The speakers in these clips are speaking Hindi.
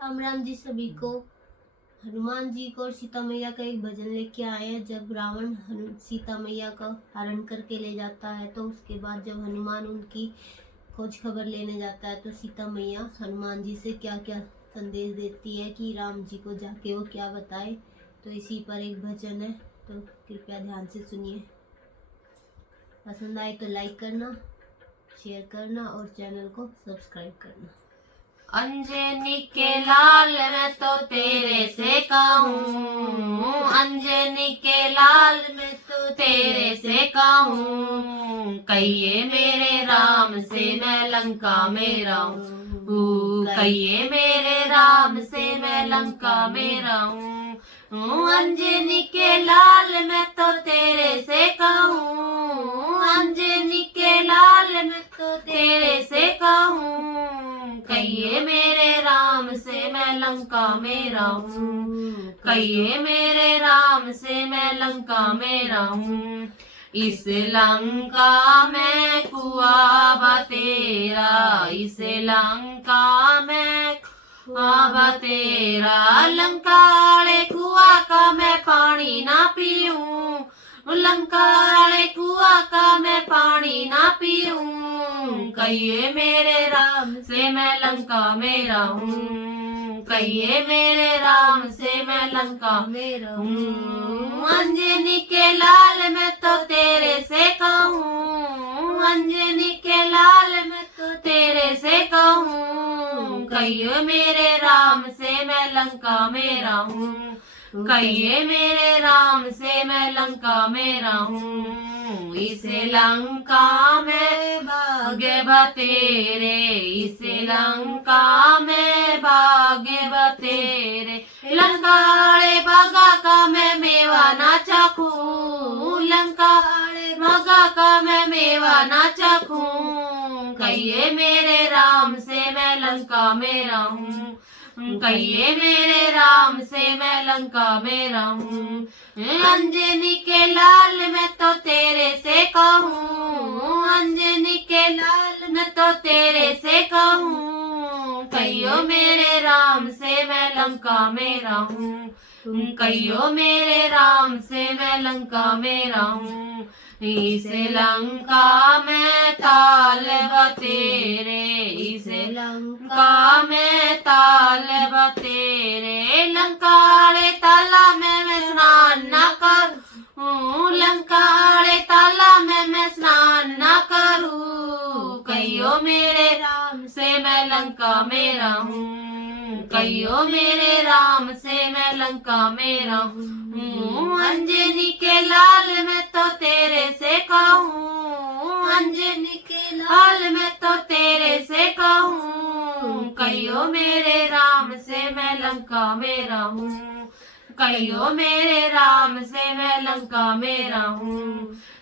राम राम जी सभी को। हनुमान जी को और सीता मैया का एक भजन लेके आए हैं। जब रावण सीता मैया का हरण करके ले जाता है तो उसके बाद जब हनुमान उनकी खोज खबर लेने जाता है तो सीता मैया हनुमान जी से क्या क्या संदेश देती है कि राम जी को जाके वो क्या बताए। तो इसी पर एक भजन है, तो कृपया ध्यान से सुनिए। पसंद आए तो लाइक करना, शेयर करना और चैनल को सब्सक्राइब करना। अंजनी के लाल मैं तो तेरे से कहूँ, अंजनी के लाल मैं तो तेरे से कहूँ, कहिए मेरे राम से मैं लंका में रहूँ, कहिए मेरे राम से मैं लंका में रहूँ। अंजनी के लाल मैं तो तेरे से कहूँ, अंजनी के लाल मैं तो तेरे से कहूँ, कहिए मेरे राम से मैं लंका में रहूं, कहिए मेरे राम से मैं लंका में रहूं। इस लंका में कुआं बा तेरा, इस लंका में कुआं बा तेरा, लंका वाले कुआं का मैं पानी ना पीऊं, लंका वाले कुआं का मैं पानी ना पीऊं, कहिए मेरे राम से मैं लंका में रहूं, कहिए मेरे राम से मैं लंका में रहूं। अंजनी के लाल मैं तो तेरे से कहूँ, अंजनी के लाल मैं तो तेरे से कहूँ, कहिए मेरे राम से मैं लंका में रहूं, कहिए मेरे राम से मैं लंका में रहूं। इस लंका में भाग्य बतेरे, इस लंका में भाग्य बतेरे, लंकाड़े बागा का मैं मेवा ना चखूं, लंकाड़े बागा का मैं मेवा ना चखूं, कहिए मेरे राम से मैं लंका में रहूं, कहिए मेरे राम से मैं लंका में रहूं। अंजनी के लाल मैं तो तेरे से कहूँ, अंजनी के लाल मैं तो तेरे से कहूँ, कहियो मेरे राम से मैं लंका में रहूं, कहियो मेरे राम से मैं लंका में रहूं। इस लंका में ताल बतेरे, इस लंका में ताल बतेरे, लंकाड़े ताला में मैं स्नान न करूं, लंकाड़े ताला में मैं स्नान न करूं, कहियो मेरे राम से मैं लंका में रहूं, कहियो मेरे राम से मैं लंका में रहूं। अंजनी के लाल मैं तो तेरे से कहूँ, अंजनी के लाल मैं तो तेरे से कहूँ, कहियो मेरे राम से मैं लंका में रहूं, कहियो मेरे राम से मैं लंका में रहूं।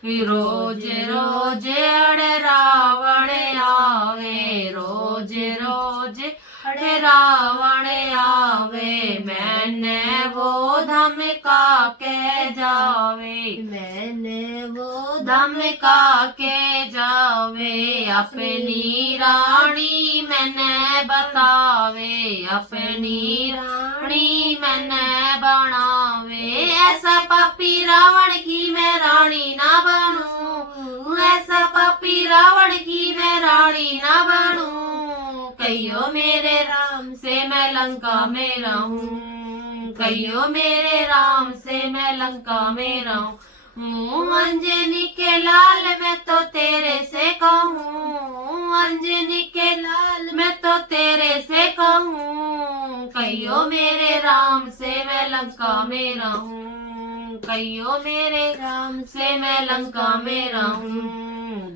रोज रोज अड़ रावण आवे, रोज रोज अड़ रावण आवे, मैंने वो धमका के जावे, मैंने वो धमका के जावे, अपनी रानी मैंने बतावे, अपनी रानी मैंने बनावे, ऐसा पापी रावण की मैं रानी ना बनूं, ऐसा पापी रावण की मैं रानी ना बनूं, कहियो मेरे राम से मैं लंका में रहूं, कहियो मेरे राम से मैं लंका में रहूं। अंजनी के लाल मैं तो तेरे से कहूँ, अंजनी के लाल मैं तो तेरे से कहूँ, कहियो मेरे राम से मैं लंका में रहूं, कहियो मेरे राम से मैं लंका में रहूं।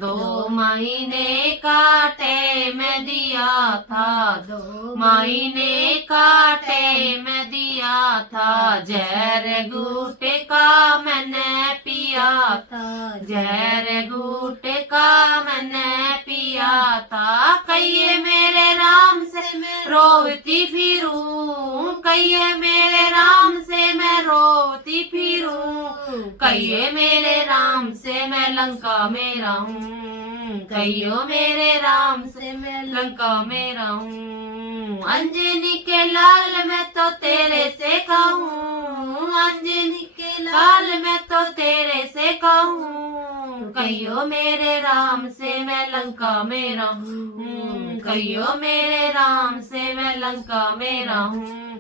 2 महीने का टाइम दिया था, 2 महीने का टाइम दिया था, जहर घूट का मैंने पिया था, जहर घूट का मैंने पिया था, कहिए मेरे राम से मैं रोती फिरूं, कहिए मेरे राम से मैं रोती फिरूं, कहिए मेरे राम से मैं लंका में रहूं, कहियो मेरे राम से मैं लंका में रहूं। अंजनी के लाल मैं तो तेरे से कहूँ, अंजनी के लाल मैं तो तेरे से कहूँ, कहियो मेरे राम से मैं लंका में रहूं, कहियो मेरे राम से मैं लंका में रहूं।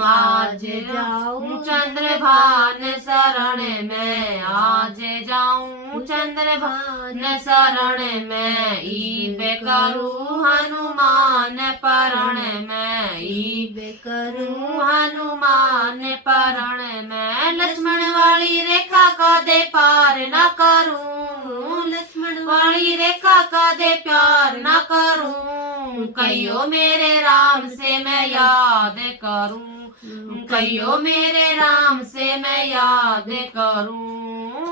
आज जाऊं चंद्रभान शरण में, आज जाऊं चंद्रभान शरण में, ईबे करूं हनुमान परण में, ईबे करूं हनुमान परण में। लक्ष्मण वाली रेखा का दे पार न करूं, लक्ष्मण वाली रेखा का दे प्यार न करूं, कहियो मेरे राम से मैं याद करूं, कहियो मेरे राम से मैं याद करूं।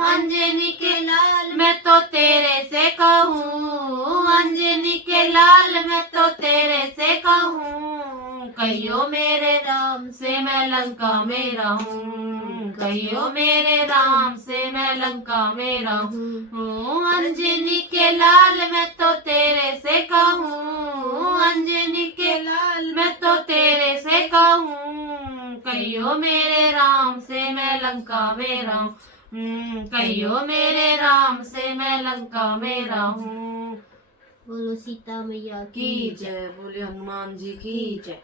अंजनी के लाल मैं तो तेरे से कहूँ, अंजनी के लाल मैं तो तेरे से कहूँ, कहियो मेरे राम से मैं लंका में रहूं, कहियो मेरे राम से मैं लंका में रहूं। अंजनी के लाल मैं तो तेरे से कहूँ, अंजनी के लाल मैं तो तेरे से कहूँ, कहियो मेरे राम से मैं लंका में रहूं, कहियो मेरे राम से मैं लंका में रहूं। बोलो सीता मैया की जय, बोले हनुमान जी की जय।